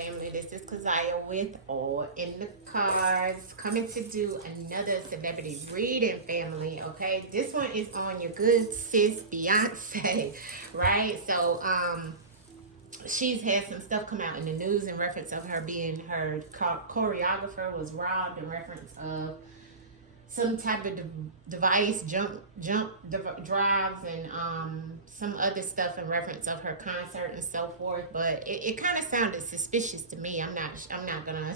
family. This is Kazaya with All in the Cards, coming to do another celebrity reading, family. Okay, this one is on your good sis Beyonce, right? So, she's had some stuff come out in the news in reference of her being her choreographer was robbed in reference of some type of device drives and some other stuff in reference of her concert and so forth, but it kind of sounded suspicious to me. I'm not gonna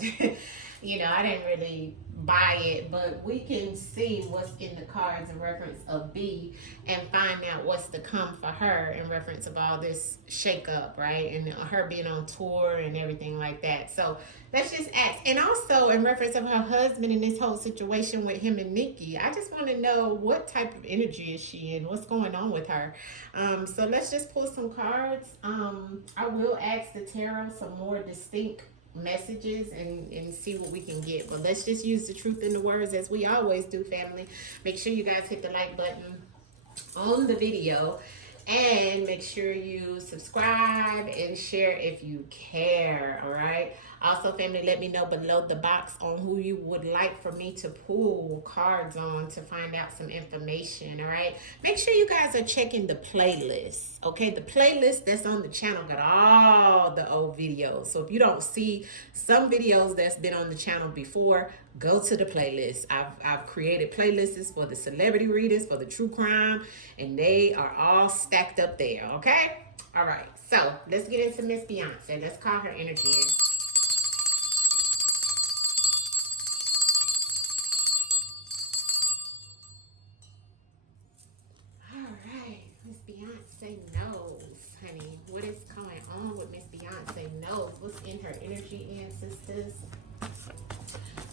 I didn't really buy it, but we can see what's in the cards in reference of B and find out what's to come for her in reference of all this shakeup, right? And her being on tour and everything like that. So let's just ask. And also in reference of her husband and this whole situation with him and Nikki, I just want to know what type of energy is she in? What's going on with her? So let's just pull some cards. I will ask the tarot some more distinct messages and see what we can get, but let's just use the truth in the words as we always do, family. Make sure you guys hit the like button on the video and make sure you subscribe and share if you care. All right, also, family, let me know below the box on who you would like for me to pull cards on to find out some information. All right, make sure you guys are checking the playlist. Okay, the playlist that's on the channel got all the old videos, so if you don't see some videos that's been on the channel before, go to the playlist. I've created playlists for the celebrity readers, for the true crime, and they are all stacked up there. Okay, all right, so let's get into Miss Beyonce. Let's call her energy in. Miss Beyonce knows, honey. What is going on with Miss Beyonce knows? What's in her energy, ancestors?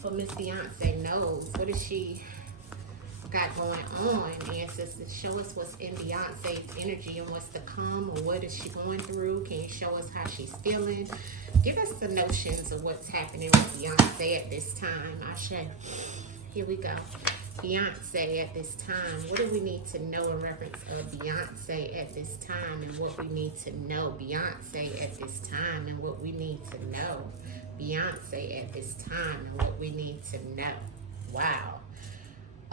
For Miss Beyonce knows. What is she got going on, ancestors? Show us what's in Beyonce's energy and what's to come, or what is she going through? Can you show us how she's feeling? Give us the notions of what's happening with Beyonce at this time. Ashe. Here we go. Beyonce at this time. What do we need to know in reference of Beyonce at this time and what we need to know? Beyonce at this time and what we need to know. Beyonce at this time and what we need to know. Wow.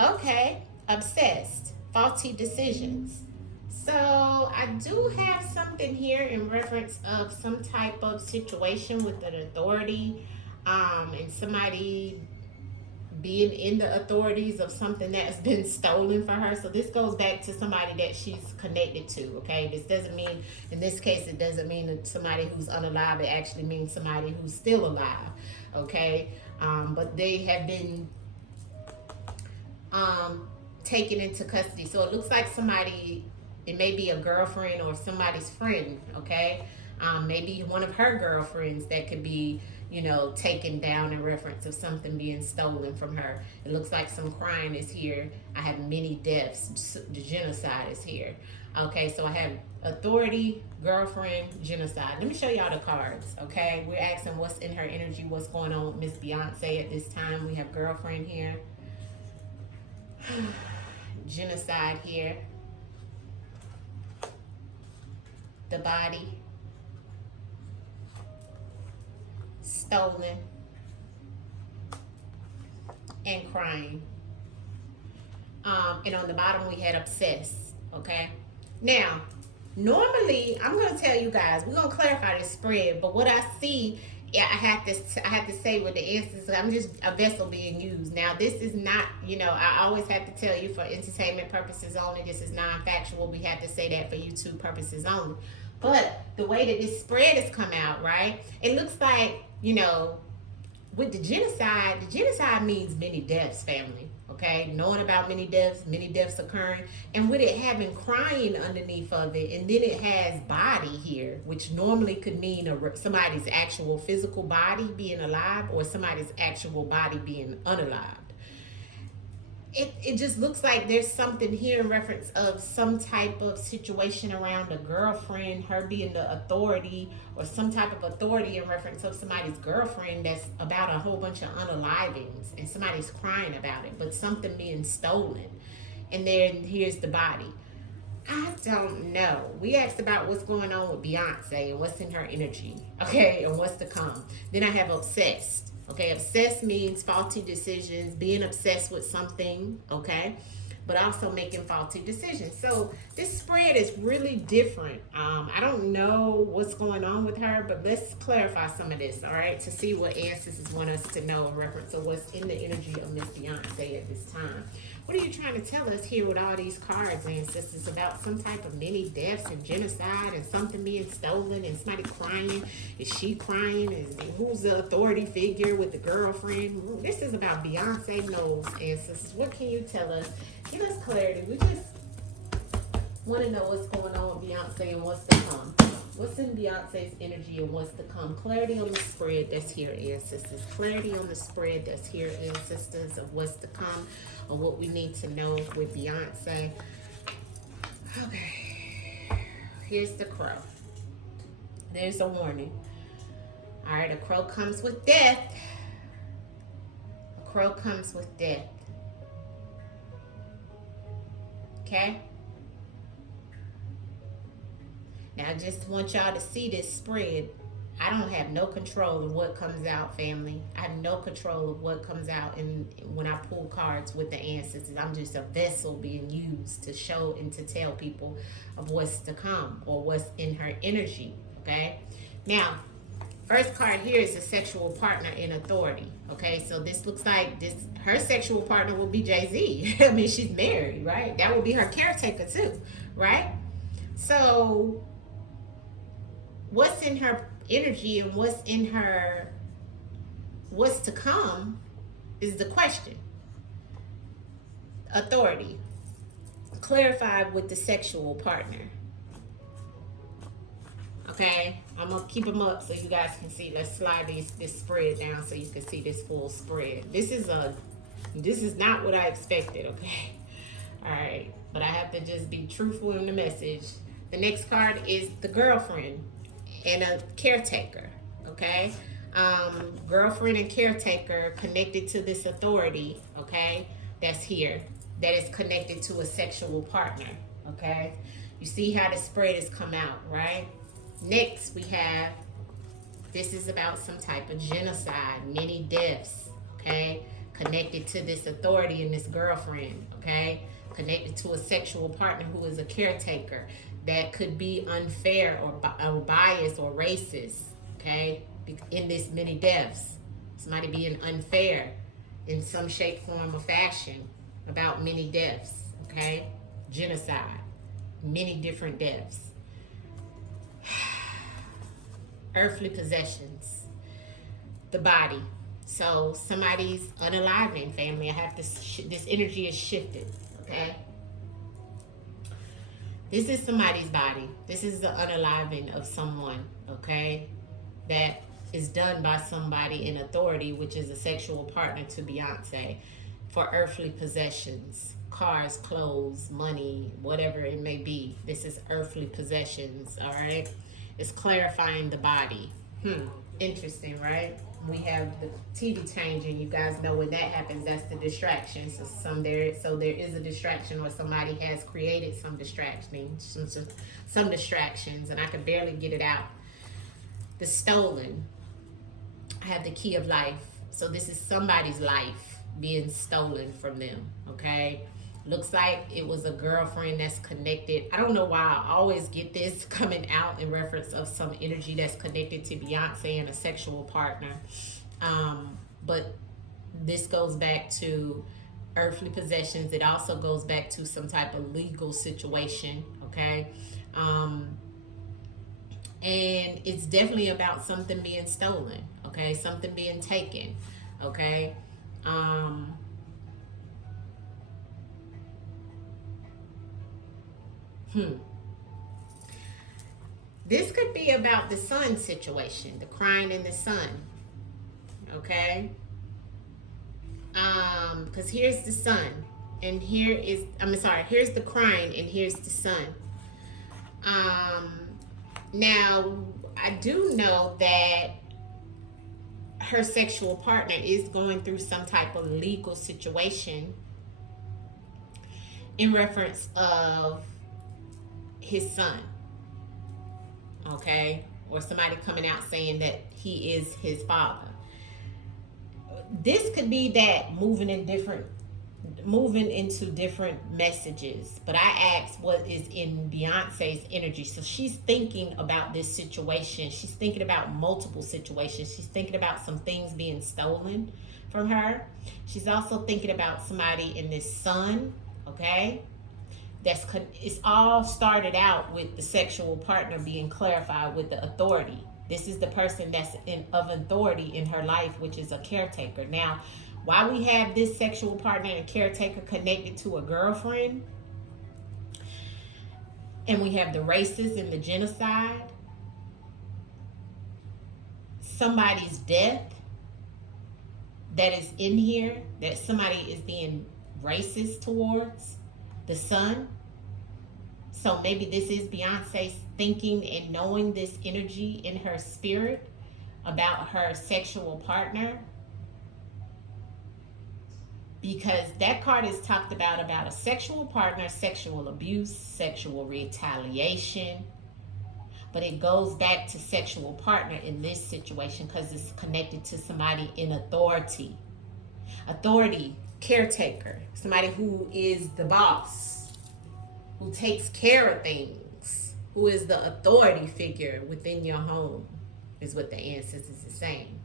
Okay. Obsessed. Faulty decisions. So I do have something here in reference of some type of situation with an authority, and somebody being in the authorities of something that's been stolen for her. So this goes back to somebody that she's connected to, okay? This doesn't mean, in this case, it doesn't mean that somebody who's unalive. It actually means somebody who's still alive, okay? But they have been taken into custody. So it looks like somebody, it may be a girlfriend or somebody's friend, okay? Maybe one of her girlfriends that could be, taken down in reference of something being stolen from her. It looks like some crying is here. I have many deaths. The genocide is here. Okay, so I have authority, girlfriend, genocide. Let me show y'all the cards, okay? We're asking what's in her energy, what's going on with Miss Beyonce at this time. We have girlfriend here. Genocide here. The body. Stolen, and crying. And on the bottom we had obsessed. Okay. Now, normally I'm gonna tell you guys, we're gonna clarify this spread, but what I see, I have to say with the answers, I'm just a vessel being used. Now, this is not, I always have to tell you for entertainment purposes only. This is non-factual. We have to say that for YouTube purposes only. But the way that this spread has come out, right? It looks like, with the genocide means many deaths, family. Okay, knowing about many deaths occurring, and with it having crying underneath of it, and then it has body here, which normally could mean somebody's actual physical body being alive or somebody's actual body being unalived. It just looks like there's something here in reference of some type of situation around a girlfriend, her being the authority, or some type of authority in reference of somebody's girlfriend that's about a whole bunch of unalivings, and somebody's crying about it, but something being stolen. And then here's the body. I don't know. We asked about what's going on with Beyonce and what's in her energy, okay, and what's to come. Then I have obsessed. Okay, obsessed means faulty decisions, being obsessed with something, okay, but also making faulty decisions. So this spread is really different. I don't know what's going on with her, but let's clarify some of this, all right, to see what ancestors want us to know in reference to what's in the energy of Miss Beyonce at this time. What are you trying to tell us here with all these cards, ancestors, about some type of many deaths and genocide and something being stolen and somebody crying? Is she crying? Who's the authority figure with the girlfriend? This is about Beyonce knows, ancestors. What can you tell us? Give us clarity. We just want to know what's going on with Beyonce and what's to come. What's in Beyonce's energy and what's to come? Clarity on the spread that's here, ancestors. Clarity on the spread that's here, ancestors, of what's to come, or what we need to know with Beyonce. Okay. Here's the crow. There's a warning. All right, a crow comes with death. A crow comes with death. Okay? Now, I just want y'all to see this spread. I don't have no control of what comes out, family. I have no control of what comes out and when I pull cards with the ancestors. I'm just a vessel being used to show and to tell people of what's to come or what's in her energy, okay? Now, first card here is a sexual partner in authority, okay? So this looks like her sexual partner will be Jay-Z. I mean, she's married, right? That will be her caretaker too, right? So what's in her energy and what's to come is the question. Authority clarified with the sexual partner. Okay, I'm gonna keep them up so you guys can see. Let's slide this spread down so you can see this full spread. This is not what I expected, okay? All right, but I have to just be truthful in the message. The next card is the girlfriend and a caretaker, okay? Girlfriend and caretaker connected to this authority, okay? That's here, that is connected to a sexual partner, okay? You see how the spread has come out, right? Next, we have, this is about some type of genocide, many deaths, okay? Connected to this authority and this girlfriend, okay? Connected to a sexual partner who is a caretaker. That could be unfair or biased or racist, okay? In this many deaths. Somebody being unfair in some shape, form, or fashion about many deaths, okay? Genocide, many different deaths. Earthly possessions, the body. So somebody's unaliving, family. I have to, this energy is shifted, okay? This is somebody's body. This is the unaliving of someone, okay? That is done by somebody in authority, which is a sexual partner to Beyonce, for earthly possessions. Cars, clothes, money, whatever it may be. This is earthly possessions, all right? It's clarifying the body. Interesting, right? We have the TV changing. You guys know when that happens, that's the distraction. So there is a distraction, or somebody has created some some distractions, and I can barely get it out. The stolen. I have the key of life. So this is somebody's life being stolen from them, okay? Looks like it was a girlfriend that's connected. I don't know why I always get this coming out in reference of some energy that's connected to Beyonce and a sexual partner. But this goes back to earthly possessions. It also goes back to some type of legal situation, okay? And it's definitely about something being stolen, okay? Something being taken, okay? This could be about the sun situation, the crying in the sun, okay? Because here's the sun, and here's the crying, and here's the sun. Now, I do know that her sexual partner is going through some type of legal situation in reference of his son, okay? Or somebody coming out saying that he is his father. This could be that moving into different messages. But I asked what is in Beyonce's energy. So she's thinking about this situation. She's thinking about multiple situations. She's thinking about some things being stolen from her. She's also thinking about somebody in this son, okay? It's all started out with the sexual partner being clarified with the authority. This is the person that's of authority in her life, which is a caretaker. Now, why we have this sexual partner and caretaker connected to a girlfriend, and we have the races and the genocide, somebody's death that is in here, that somebody is being racist towards the son. So maybe this is Beyonce thinking and knowing this energy in her spirit about her sexual partner. Because that card is talked about a sexual partner, sexual abuse, sexual retaliation. But it goes back to sexual partner in this situation because it's connected to somebody in authority. Authority, caretaker, somebody who is the boss, who takes care of things, who is the authority figure within your home, is what the ancestors is saying.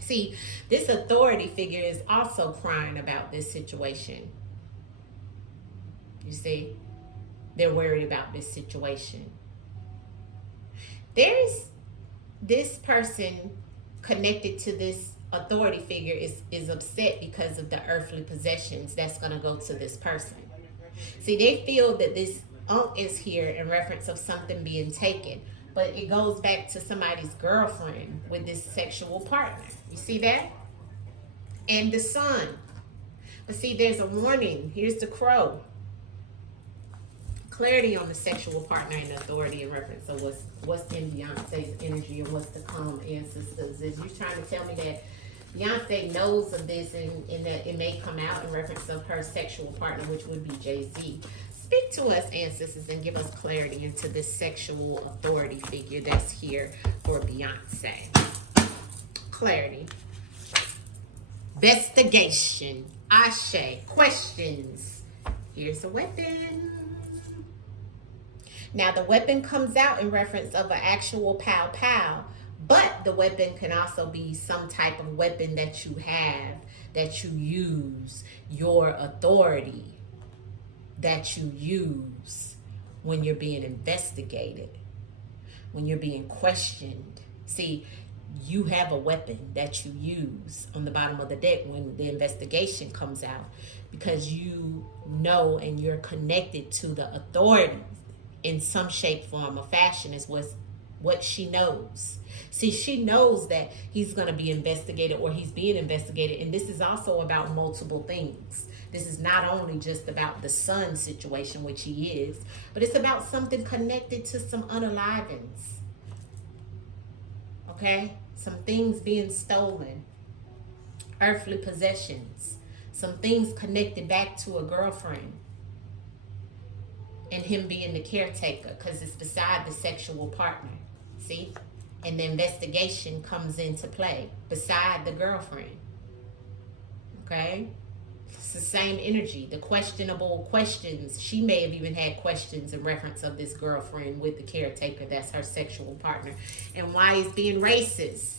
See, this authority figure is also crying about this situation. You see, they're worried about this situation. There's this person connected to this authority figure is upset because of the earthly possessions that's going to go to this person. See, they feel that this is here in reference of something being taken. But it goes back to somebody's girlfriend with this sexual partner. You see that? And the son. But see, there's a warning. Here's the crow. Clarity on the sexual partner and authority in reference to what's in Beyonce's energy and what's to come, ancestors. Is you trying to tell me that Beyonce knows of this and that it may come out in reference of her sexual partner, which would be Jay-Z. Speak to us, ancestors, and give us clarity into this sexual authority figure that's here for Beyonce. Clarity. Investigation. Ashe. Questions. Here's a weapon. Now, the weapon comes out in reference of an actual pow-pow, but the weapon can also be some type of weapon that you have, that you use, your authority that you use when you're being investigated, when you're being questioned. See, you have a weapon that you use on the bottom of the deck when the investigation comes out, because you know and you're connected to the authority in some shape, form, or fashion is what she knows. See, she knows that he's going to be investigated or he's being investigated, and this is also about multiple things. This is not only just about the son situation, which he is, but it's about something connected to some unalivings. Okay? Some things being stolen. Earthly possessions. Some things connected back to a girlfriend. And him being the caretaker, because it's beside the sexual partner. See? And the investigation comes into play beside the girlfriend. Okay? It's the same energy. The questionable questions. She may have even had questions in reference of this girlfriend with the caretaker that's her sexual partner. And why he's being racist.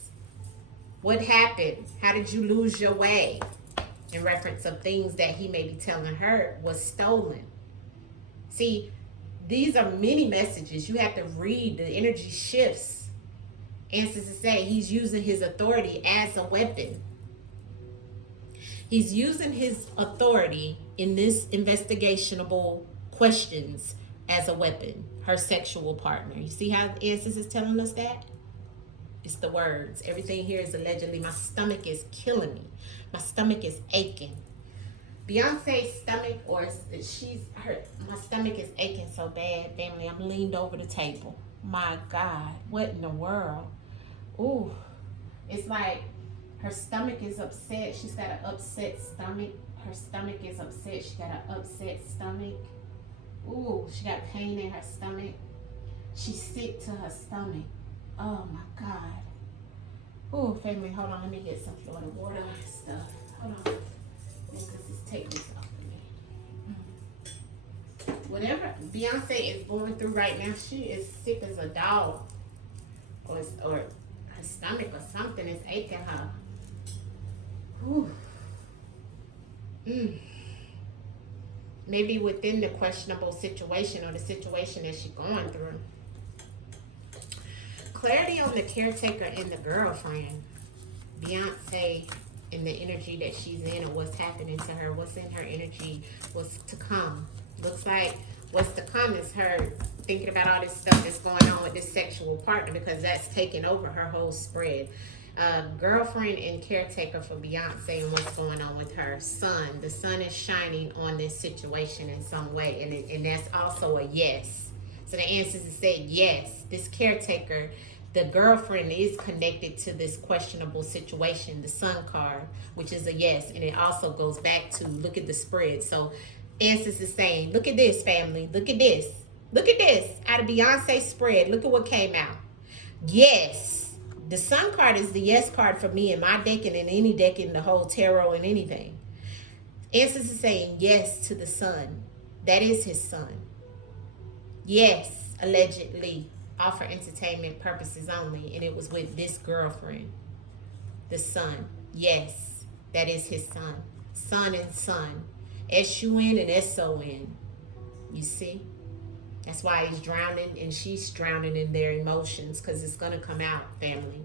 What happened? How did you lose your way? In reference of things that he may be telling her was stolen. See, these are many messages. You have to read. The energy shifts. Ancestors say he's using his authority as a weapon. He's using his authority in this investigationable questions as a weapon. Her sexual partner. You see how Ancestors is telling us that? It's the words. Everything here is allegedly. My stomach is killing me. My stomach is aching. Beyonce's stomach, or she's hurt. My stomach is aching so bad, family. I'm leaned over the table. My God, what in the world? Ooh, it's like her stomach is upset. She's got an upset stomach. Her stomach is upset. She got an upset stomach. Ooh, she got pain in her stomach. She's sick to her stomach. Oh my God. Ooh, family, hold on. Let me get some Florida water and stuff. Hold on. Because it's taking this off of me. Whatever Beyonce is going through right now, she is sick as a dog. Or her stomach or something is aching her. Ooh. Maybe within the questionable situation or the situation that she's going through. Clarity on the caretaker and the girlfriend. Beyonce and the energy that she's in or what's happening to her, what's in her energy, what's to come. Looks like what's to come is her thinking about all this stuff that's going on with this sexual partner, because that's taking over her whole spread. Girlfriend and caretaker for Beyonce and what's going on with her son. The sun is shining on this situation in some way, and that's also a yes. So the answer is to say yes. This caretaker, the girlfriend, is connected to this questionable situation, the sun card, which is a yes. And it also goes back to look at the spread. So answers is saying, look at this, family. Look at this. Look at this. Out of Beyonce's spread, look at what came out. Yes. The sun card is the yes card for me in my deck and in any deck in the whole tarot and anything. Answers is saying yes to the sun. That is his son. Yes, allegedly, all for entertainment purposes only. And it was with this girlfriend. The son. Yes, that is his son. Son and son. S-U-N and S-O-N. You see? That's why he's drowning and she's drowning in their emotions, because it's going to come out, family.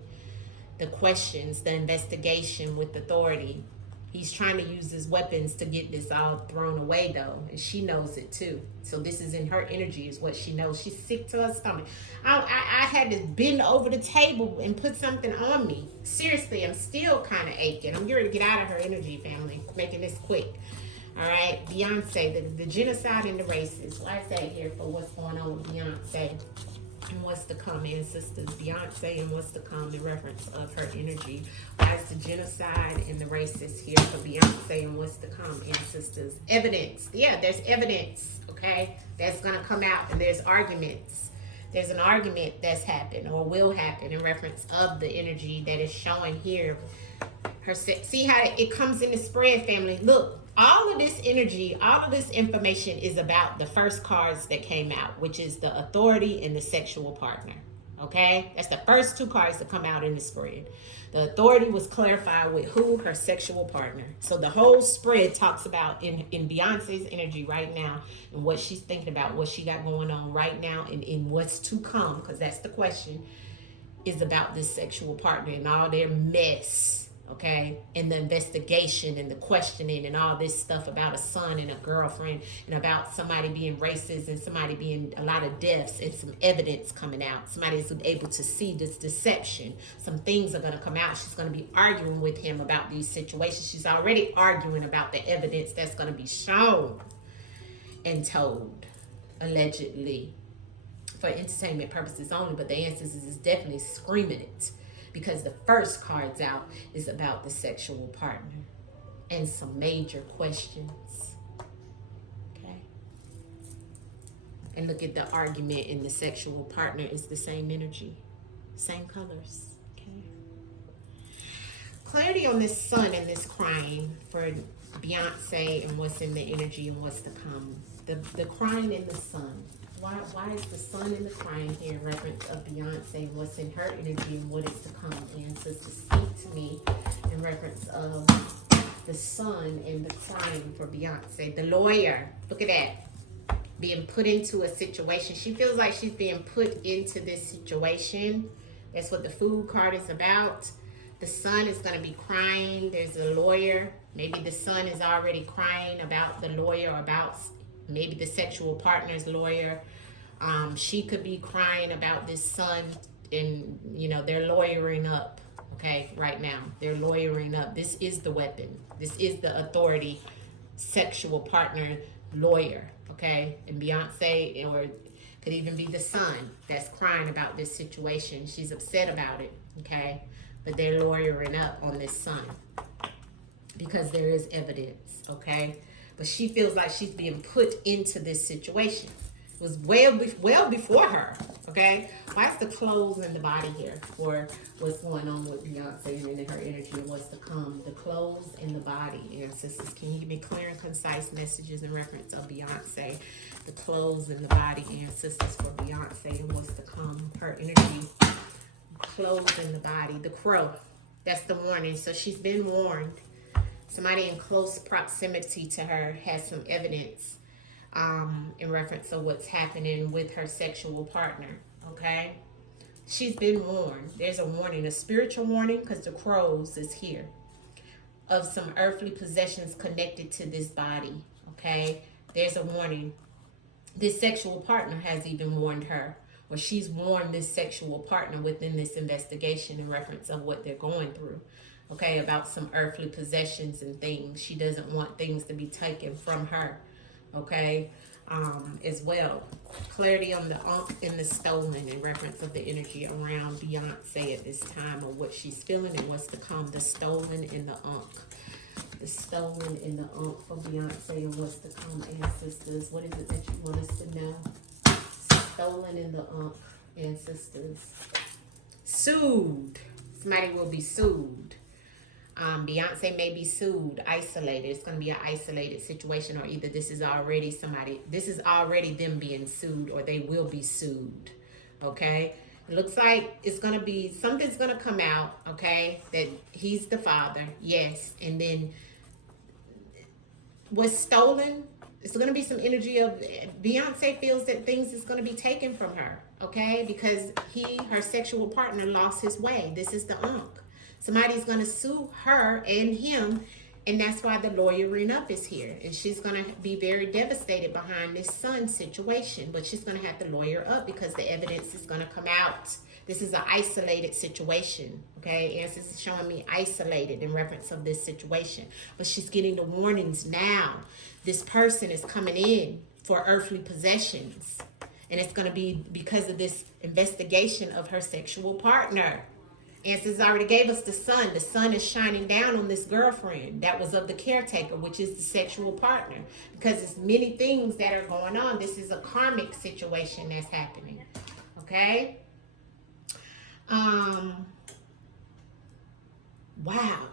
The questions, the investigation with authority. He's trying to use his weapons to get this all thrown away, though. And she knows it, too. So this is in her energy is what she knows. She's sick to her stomach. I had to bend over the table and put something on me. Seriously, I'm still kind of aching. I'm getting to get out of her energy, family. Making this quick. All right, Beyonce, the genocide and the racists. Why is that here for what's going on with Beyonce and what's to come, ancestors? Beyonce and what's to come, the reference of her energy. Why is the genocide and the racists here for Beyonce and what's to come, ancestors? Evidence. Yeah, there's evidence, okay, that's going to come out, and there's arguments. There's an argument that's happened or will happen in reference of the energy that is showing here. See how it comes in the spread, family? Look. All of this energy, all of this information is about the first cards that came out, which is the authority and the sexual partner. Okay? That's the first two cards that come out in the spread. The authority was clarified with who? Her sexual partner. So the whole spread talks about in Beyonce's energy right now and what she's thinking about, what she got going on right now and in what's to come, because that's the question, is about this sexual partner and all their mess. Okay, and the investigation and the questioning and all this stuff about a son and a girlfriend and about somebody being racist and somebody being a lot of deaths and some evidence coming out. Somebody's able to see this deception. Some things are going to come out. She's going to be arguing with him about these situations. She's already arguing about the evidence that's going to be shown and told, allegedly, for entertainment purposes only. But the answers is definitely screaming it. Because the first cards out is about the sexual partner and some major questions. Okay. And look at the argument in the sexual partner is the same energy, same colors. Okay. Clarity on this sun and this crying for Beyonce and what's in the energy and what's to come. The crying in the sun. Why is the sun and the crying here in reference of Beyonce and what's in her energy and what is to come? Answers to speak to me in reference of the sun and the crying for Beyonce. The lawyer, look at that, being put into a situation. She feels like she's being put into this situation. That's what the food card is about. The sun is going to be crying. There's a lawyer. Maybe the son is already crying about the lawyer, about maybe the sexual partner's lawyer. She could be crying about this son, and they're lawyering up. Okay, right now they're lawyering up. This is the weapon. This is the authority, sexual partner, lawyer. Okay, and Beyonce, or could even be the son that's crying about this situation. She's upset about it. Okay, but they're lawyering up on this son because there is evidence. Okay. but she feels like she's being put into this situation. It was well before her, okay? Why is the clothes and the body here for what's going on with Beyonce and in her energy and what's to come? The clothes and the body. And sisters, can you give me clear and concise messages in reference of Beyonce? The clothes and the body, and sisters, for Beyonce and what's to come? Her energy, clothes and the body. The crow, that's the warning. So she's been warned. Somebody in close proximity to her has some evidence in reference to what's happening with her sexual partner, okay? She's been warned. There's a warning, a spiritual warning, because the crows is here, of some earthly possessions connected to this body, okay? There's a warning. This sexual partner has even warned her, or she's warned this sexual partner within this investigation in reference of what they're going through, okay, about some earthly possessions and things. She doesn't want things to be taken from her, okay, as well. Clarity on the and the stolen in reference of the energy around Beyonce at this time, or what she's feeling and what's to come. The stolen and the the stolen and the for Beyonce and what's to come. Ancestors, what is it that you want us to know? Stolen in the ancestors. Sued. Somebody will be sued. Beyonce may be sued, isolated. It's going to be an isolated situation, or either this is already them being sued, or they will be sued. Okay? It looks like it's going to be, something's going to come out, okay, that he's the father, yes, and then what's stolen, it's going to be some energy of Beyonce feels that things is going to be taken from her, okay, because her sexual partner, lost his way. This is the Somebody's going to sue her and him, and that's why the lawyering up is here. And she's going to be very devastated behind this son situation, but she's going to have to lawyer up because the evidence is going to come out. This is an isolated situation, okay? And this is showing me isolated in reference of this situation. But she's getting the warnings now. This person is coming in for earthly possessions, and it's going to be because of this investigation of her sexual partner. Ancestors already gave us the sun. The sun is shining down on this girlfriend that was of the caretaker, which is the sexual partner. Because there's many things that are going on. This is a karmic situation that's happening. Okay? Wow.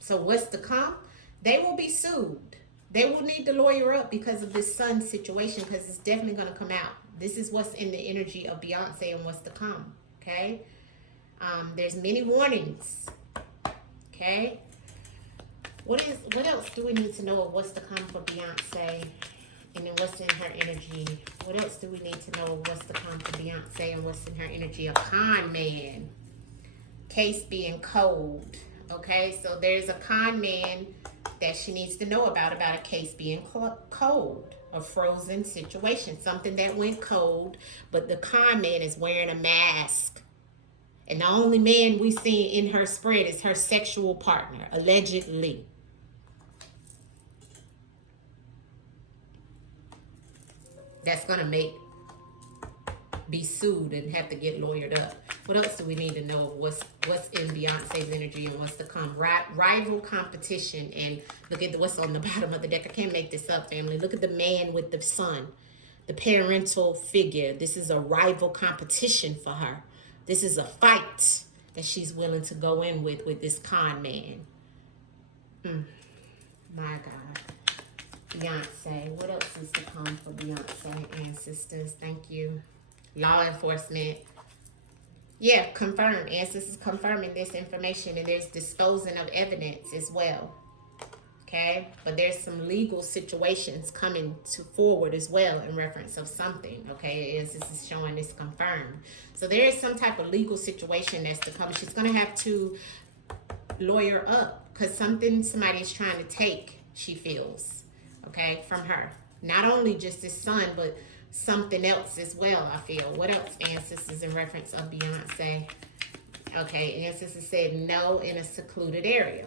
So what's to come? They will be sued. They will need to lawyer up because of this sun situation, because it's definitely going to come out. This is what's in the energy of Beyonce and what's to come. Okay? There's many warnings. Okay. What else do we need to know of what's to come for Beyonce, and then what's in her energy? What else do we need to know of what's to come for Beyonce and what's in her energy? A con man. Case being cold. Okay, so there's a con man that she needs to know about a case being cold. A frozen situation. Something that went cold, but the con man is wearing a mask. And the only man we see in her spread is her sexual partner, allegedly. That's going to be sued and have to get lawyered up. What else do we need to know of what's in Beyonce's energy and what's to come? Rival competition. And look at what's on the bottom of the deck. I can't make this up, family. Look at the man with the son, the parental figure. This is a rival competition for her. This is a fight that she's willing to go in with this con man. My God. Beyonce. What else is to come for Beyonce ancestors? Thank you. Law enforcement. Yeah, confirmed. Ancestors confirming this information, and there's disposing of evidence as well. Okay, but there's some legal situations coming forward as well in reference of something. Okay, as this is showing, it's confirmed. So there is some type of legal situation that's to come. She's gonna have to lawyer up because somebody's trying to take, she feels, okay, from her. Not only just this son, but something else as well, I feel. What else, ancestors, in reference of Beyonce? Okay, ancestors said no in a secluded area.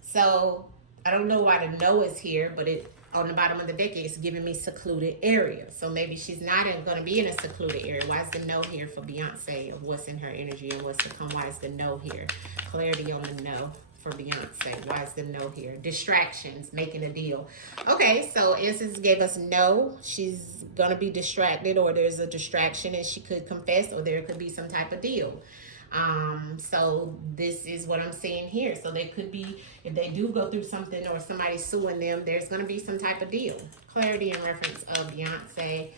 So I don't know why the no is here, but on the bottom of the deck, it's giving me secluded area. So maybe she's not going to be in a secluded area. Why is the no here for Beyonce of what's in her energy and what's to come? Why is the no here? Clarity on the no. for Beyonce? Why is the no here? Distractions, making a deal. Okay, so Instance gave us no. She's gonna be distracted, or there's a distraction and she could confess, or there could be some type of deal. So this is what I'm seeing here. So they could be, if they do go through something or somebody's suing them, there's gonna be some type of deal. Clarity in reference of Beyonce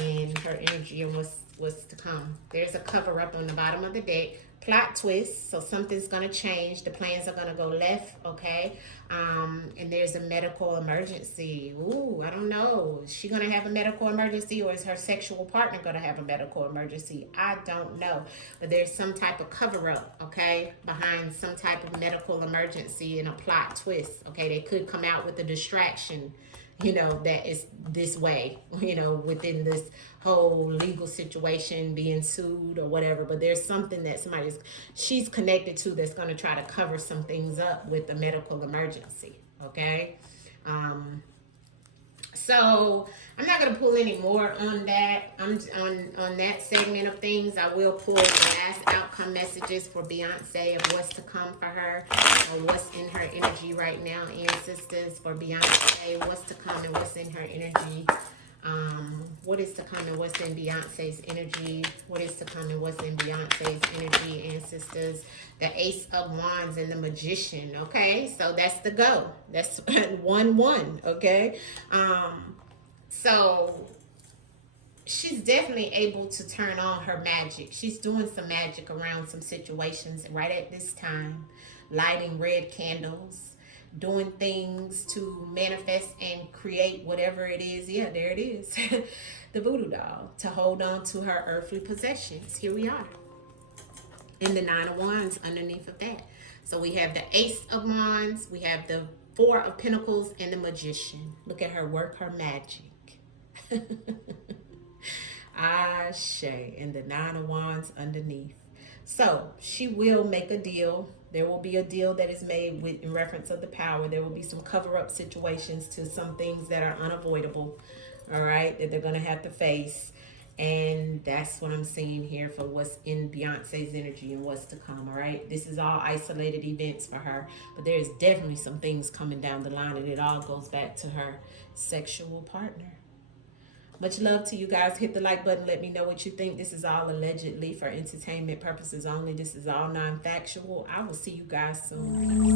and her energy and what's to come. There's a cover up on the bottom of the deck. Plot twist, so something's gonna change. The plans are gonna go left, okay? And there's a medical emergency. Ooh, I don't know. Is she gonna have a medical emergency, or is her sexual partner gonna have a medical emergency? I don't know. But there's some type of cover up, okay, behind some type of medical emergency and a plot twist. Okay, they could come out with a distraction, you know, that is this way, you know, within this whole legal situation, being sued or whatever. But there's something that she's connected to, that's going to try to cover some things up with the medical emergency. Okay. So I'm not going to pull any more on that. I'm on that segment of things. I will pull the last outcome messages for Beyonce of what's to come for her, or what's in her energy right now. Ancestors for Beyonce, what's to come and what's in her energy. What is to come and what's in Beyonce's energy? What is to come and what's in Beyonce's energy, ancestors? The Ace of Wands and the Magician. Okay, so that's the go. That's 1-1. Okay, so she's definitely able to turn on her magic. She's doing some magic around some situations right at this time, lighting red candles, doing things to manifest and create whatever it is. Yeah, there it is. The voodoo doll, to hold on to her earthly possessions. Here we are. And the 9 of Wands underneath of that. So we have the Ace of Wands, we have the 4 of Pentacles, and the Magician. Look at her work her magic. Ashe. And the 9 of Wands underneath. So she will make a deal. There will be a deal that is made with in reference of the power. There will be some cover-up situations to some things that are unavoidable, all right, that they're going to have to face. And that's what I'm seeing here for what's in Beyonce's energy and what's to come, all right? This is all isolated events for her, but there's definitely some things coming down the line, and it all goes back to her sexual partner. Much love to you guys. Hit the like button. Let me know what you think. This is all allegedly for entertainment purposes only. This is all non-factual. I will see you guys soon.